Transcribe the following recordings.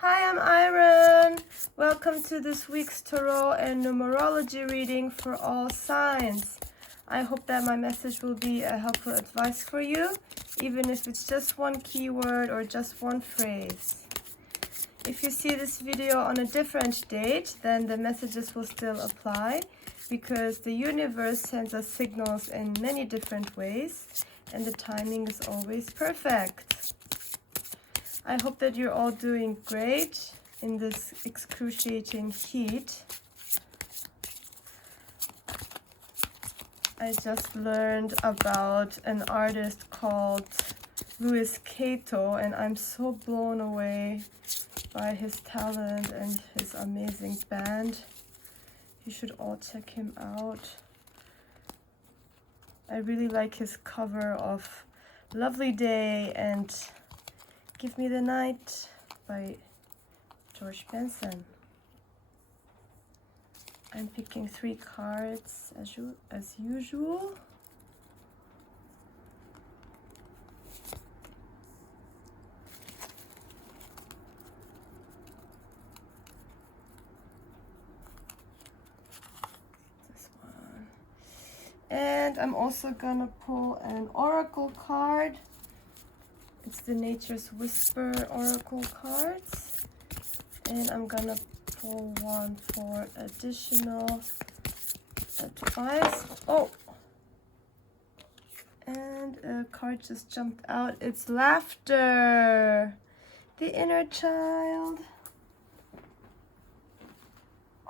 Hi, I'm Aeryn. Welcome to this week's Tarot and Numerology reading for all signs. I hope that my message will be a helpful advice for you, even if it's just one keyword or just one phrase. If you see this video on a different date, then the messages will still apply because the universe sends us signals in many different ways and the timing is always perfect. I hope that you're all doing great in this excruciating heat. I just learned about an artist called Louis Cato, and I'm so blown away by his talent and his amazing band. You should all check him out. I really like his cover of Lovely Day and Give Me the Night by George Benson. I'm picking 3 cards as usual. This one. And I'm also gonna pull an oracle card. It's the Nature's Whisper Oracle cards. And I'm gonna pull one for additional advice. Oh! And a card just jumped out. It's Laughter, the inner child.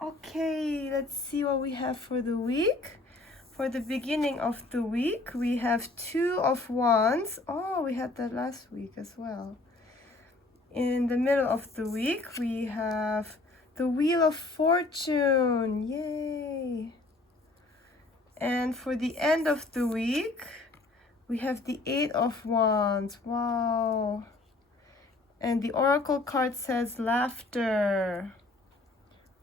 Okay, let's see what we have for the week. For the beginning of the week, we have 2 of Wands. Oh, we had that last week as well. In the middle of the week, we have the Wheel of Fortune. Yay! And for the end of the week, we have the 8 of Wands. Wow! And the Oracle card says Laughter.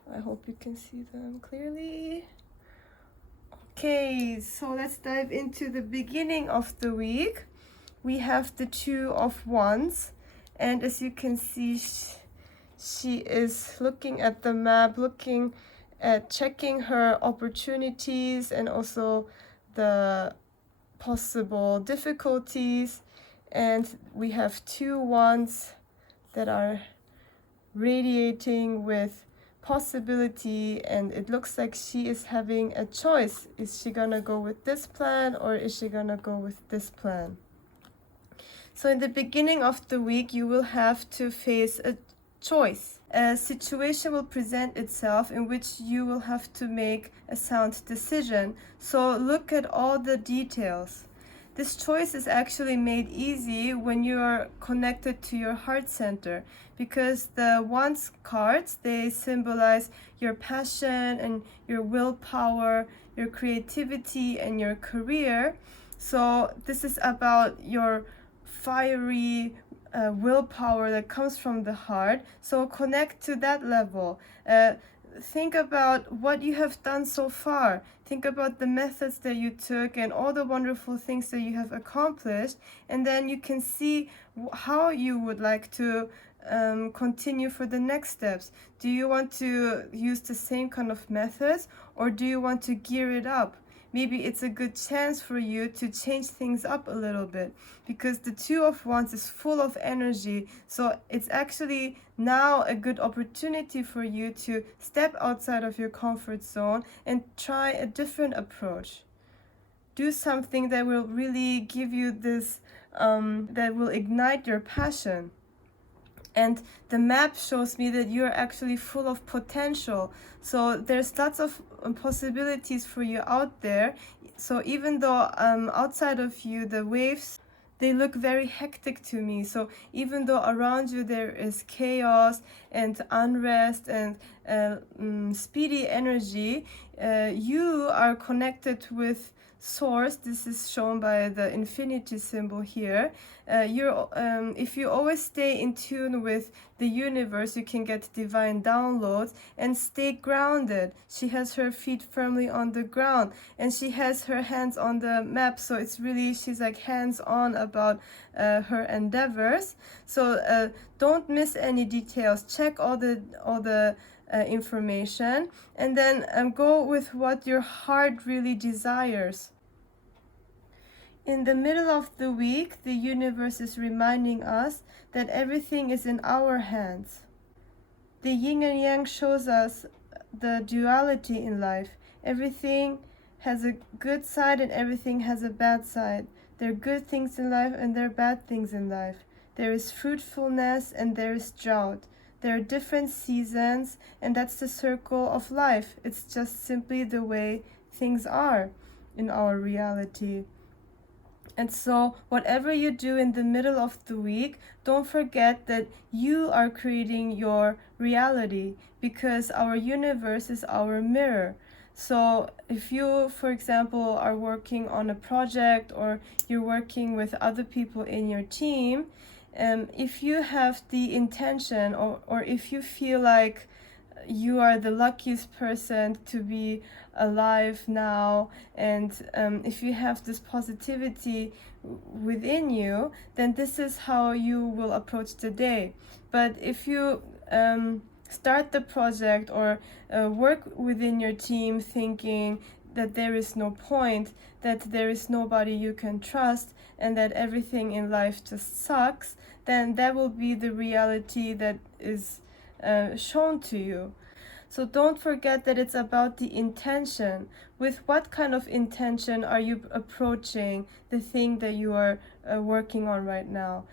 I hope you can see them clearly. Okay, so let's dive into the beginning of the week. We have the 2 of Wands, and as you can see, she is looking at the map, looking at checking her opportunities and also the possible difficulties. And we have 2 wands that are radiating with possibility, and it looks like she is having a choice. Is she gonna go with this plan or is she gonna go with this plan? So in the beginning of the week, you will have to face a choice. A situation will present itself in which you will have to make a sound decision. So look at all the details. This choice is actually made easy when you are connected to your heart center, because the Wands cards, they symbolize your passion and your willpower, your creativity and your career. So this is about your fiery willpower that comes from the heart. So connect to that level. Think about what you have done so far. Think about the methods that you took and all the wonderful things that you have accomplished, and then you can see how you would like to continue for the next steps. Do you want to use the same kind of methods, or do you want to gear it up? Maybe it's a good chance for you to change things up a little bit, because the 2 of Wands is full of energy. So it's actually now a good opportunity for you to step outside of your comfort zone and try a different approach. Do something that will really give you this, that will ignite your passion. And the map shows me that you're actually full of potential. So there's lots of possibilities for you out there. So even though outside of you, the waves, they look very hectic to me. So even though around you there is chaos and unrest and speedy energy, you are connected with source. This is shown by the infinity symbol here. If you always stay in tune with the universe, you can get divine downloads and stay grounded. She has her feet firmly on the ground and she has her hands on the map, so it's really, she's like hands-on about her endeavors. So don't miss any details. Check all the information, and then go with what your heart really desires. In the middle of the week, the universe is reminding us that everything is in our hands. The yin and yang shows us the duality in life. Everything has a good side and everything has a bad side. There are good things in life and there are bad things in life. There is fruitfulness and there is drought. There are different seasons, and that's the circle of life. It's just simply the way things are in our reality. And so whatever you do in the middle of the week, don't forget that you are creating your reality, because our universe is our mirror. So if you, for example, are working on a project or you're working with other people in your team, if you have the intention or if you feel like you are the luckiest person to be alive now, and if you have this positivity within you, then this is how you will approach the day. But if you start the project or work within your team thinking that there is no point, that there is nobody you can trust, and that everything in life just sucks, then that will be the reality that is shown to you. So don't forget that it's about the intention. With what kind of intention are you approaching the thing that you are working on right now?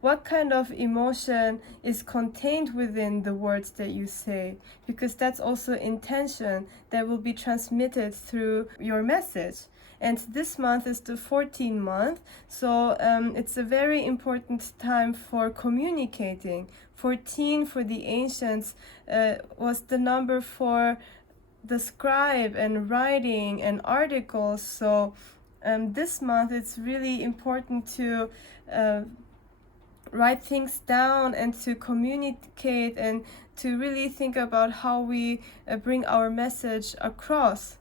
What kind of emotion is contained within the words that you say? Because that's also intention that will be transmitted through your message. And this month is the 14th month, so it's a very important time for communicating. 14 for the ancients was the number for the scribe and writing and articles. So this month it's really important to write things down and to communicate and to really think about how we bring our message across.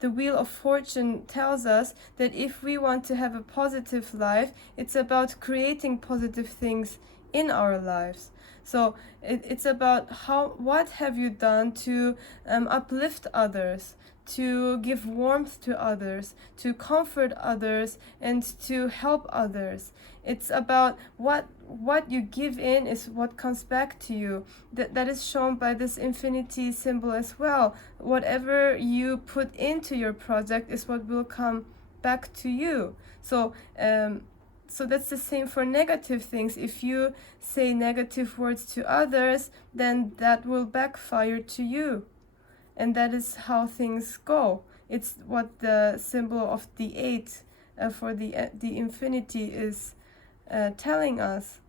The Wheel of Fortune tells us that if we want to have a positive life, it's about creating positive things in our lives. So it's about what have you done to uplift others, to give warmth to others, to comfort others, and to help others. It's about what you give in is what comes back to you. That is shown by this infinity symbol as well. Whatever you put into your project is what will come back to you. So that's the same for negative things. If you say negative words to others, then that will backfire to you. And that is how things go. It's what the symbol of the 8 for the infinity is telling us.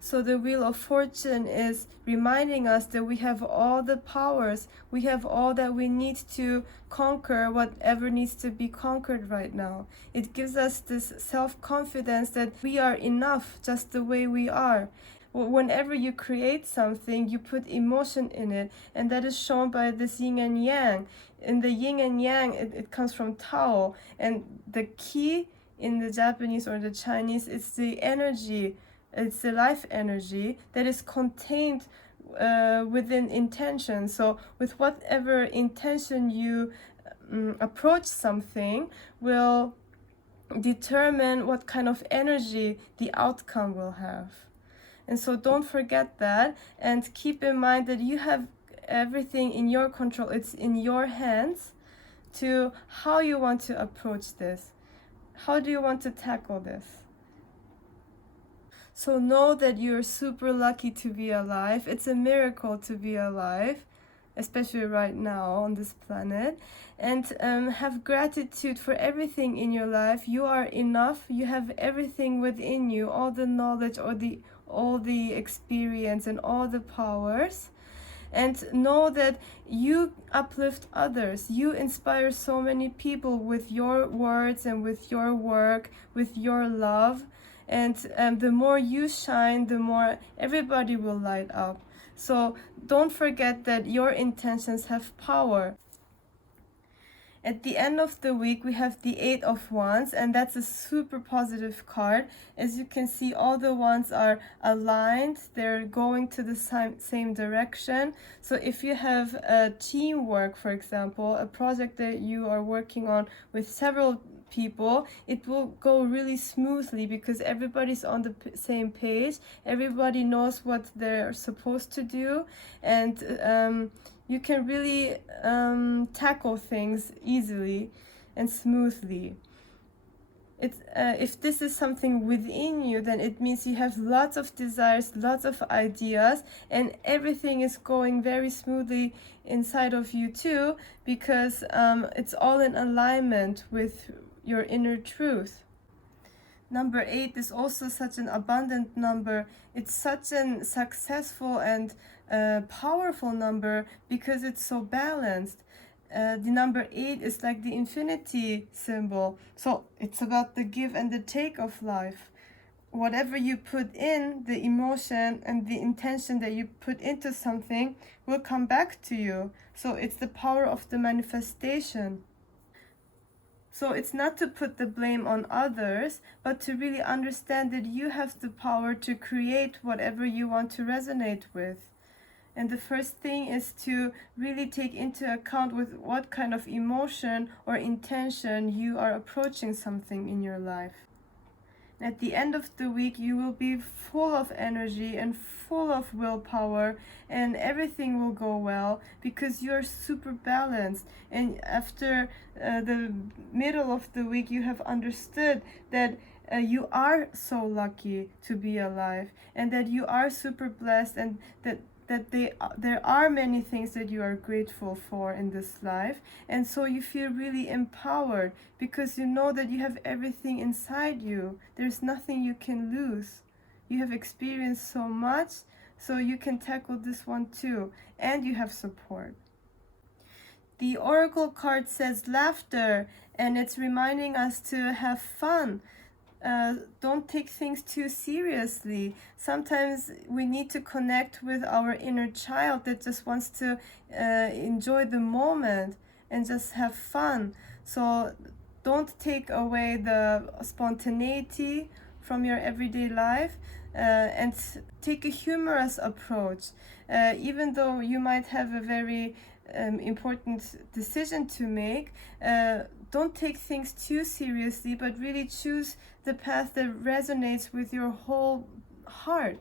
So the Wheel of Fortune is reminding us that we have all the powers, we have all that we need to conquer whatever needs to be conquered right now. It gives us this self-confidence that we are enough just the way we are. Whenever you create something, you put emotion in it, and that is shown by this yin and yang. In the yin and yang, it comes from Tao, and the ki in the Japanese or the Chinese, it's the energy. It's the life energy that is contained within intention. So with whatever intention you approach something will determine what kind of energy the outcome will have. And so don't forget that, and keep in mind that you have everything in your control. It's in your hands to how you want to approach this. How do you want to tackle this? So know that you're super lucky to be alive. It's a miracle to be alive, especially right now on this planet. And have gratitude for everything in your life. You are enough. You have everything within you, all the knowledge, all the experience and all the powers. and know that you uplift others. You inspire so many people with your words and with your work, with your love. And the more you shine, the more everybody will light up. So don't forget that your intentions have power. At the end of the week, we have the Eight of Wands, and that's a super positive card. As you can see, all the wands are aligned. They're going to the same direction. So if you have a teamwork, for example, a project that you are working on with several people, it will go really smoothly because everybody's on the same page. Everybody knows what they're supposed to do, and you can really tackle things easily and smoothly. If this is something within you, then it means you have lots of desires, lots of ideas, and everything is going very smoothly inside of you too, because it's all in alignment with your inner truth. Number 8 is also such an abundant number. It's such a successful and powerful number because it's so balanced. The number 8 is like the infinity symbol. So it's about the give and the take of life. Whatever you put in, the emotion and the intention that you put into something will come back to you. So it's the power of the manifestation. So it's not to put the blame on others, but to really understand that you have the power to create whatever you want to resonate with. And the first thing is to really take into account with what kind of emotion or intention you are approaching something in your life. At the end of the week, you will be full of energy and full of willpower, and everything will go well because you're super balanced. And after the middle of the week, you have understood that you are so lucky to be alive, and that you are super blessed, and that there are many things that you are grateful for in this life. And so you feel really empowered because you know that you have everything inside you. There's nothing you can lose. You have experienced so much, so you can tackle this one too, and you have support. The oracle card says laughter, and it's reminding us to have fun. Don't take things too seriously. Sometimes we need to connect with our inner child that just wants to enjoy the moment and just have fun. So don't take away the spontaneity from your everyday life, and take a humorous approach. Even though you might have a very important decision to make, don't take things too seriously, but really choose the path that resonates with your whole heart,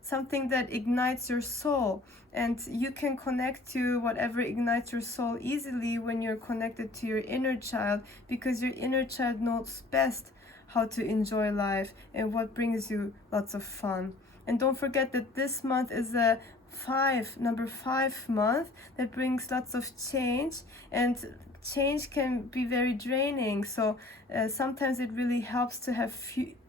something that ignites your soul. And you can connect to whatever ignites your soul easily when you're connected to your inner child, because your inner child knows best how to enjoy life and what brings you lots of fun. And don't forget that this month is a number 5 month that brings lots of change, and change can be very draining. So sometimes it really helps to have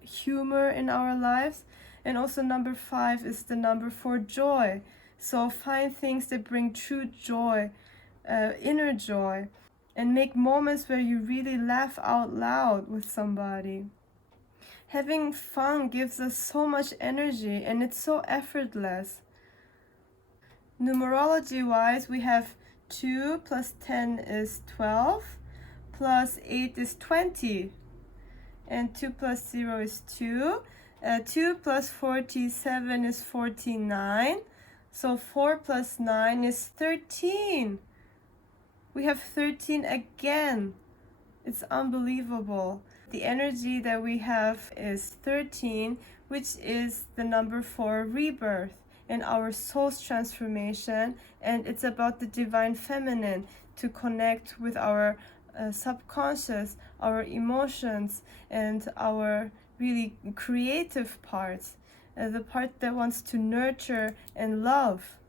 humor in our lives. And also number 5 is the number for joy. So find things that bring true joy, inner joy, and make moments where you really laugh out loud with somebody. Having fun gives us so much energy, and it's so effortless. Numerology wise, we have 2 plus 10 is 12, plus 8 is 20, and 2 plus 0 is 2. 2 plus 47 is 49, so 4 plus 9 is 13. We have 13 again. It's unbelievable. The energy that we have is 13, which is the number for rebirth and our soul's transformation, and it's about the divine feminine, to connect with our subconscious, our emotions, and our really creative parts, the part that wants to nurture and love.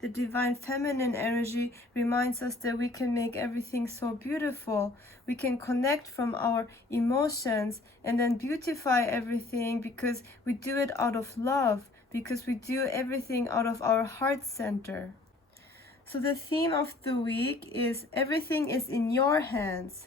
The divine feminine energy reminds us that we can make everything so beautiful. We can connect from our emotions and then beautify everything because we do it out of love, because we do everything out of our heart center. So the theme of the week is everything is in your hands.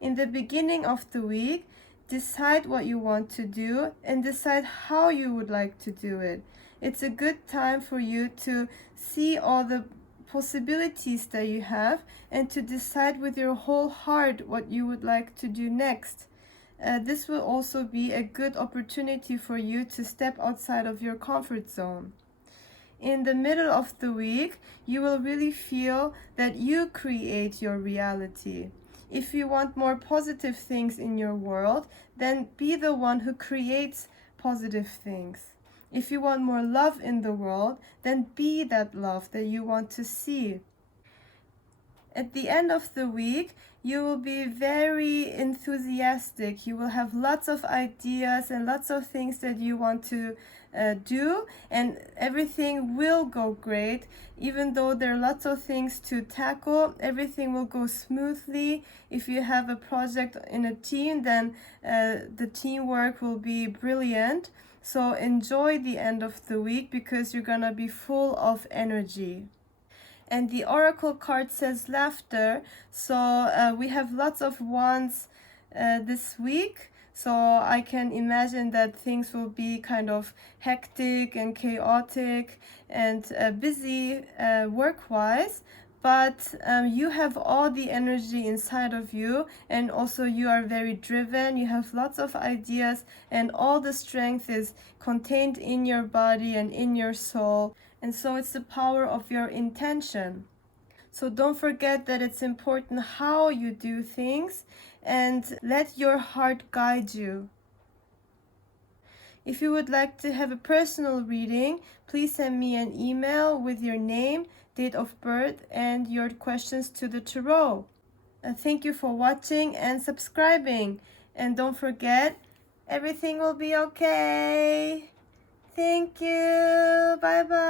In the beginning of the week, decide what you want to do and decide how you would like to do it. It's a good time for you to see all the possibilities that you have and to decide with your whole heart what you would like to do next. This will also be a good opportunity for you to step outside of your comfort zone. In the middle of the week, you will really feel that you create your reality. If you want more positive things in your world, then be the one who creates positive things. If you want more love in the world, then be that love that you want to see. At the end of the week, you will be very enthusiastic. You will have lots of ideas and lots of things that you want to do, and everything will go great. Even though there are lots of things to tackle, everything will go smoothly. If you have a project in a team, then the teamwork will be brilliant. So enjoy the end of the week because you're gonna be full of energy. And the oracle card says laughter, so we have lots of wands this week, so I can imagine that things will be kind of hectic and chaotic and busy work-wise, but you have all the energy inside of you, and also you are very driven. You have lots of ideas, and all the strength is contained in your body and in your soul. And so it's the power of your intention. So don't forget that it's important how you do things, and let your heart guide you. If you would like to have a personal reading, please send me an email with your name, date of birth, and your questions to the tarot. Thank you for watching and subscribing. And don't forget, everything will be okay. Thank you. Bye bye.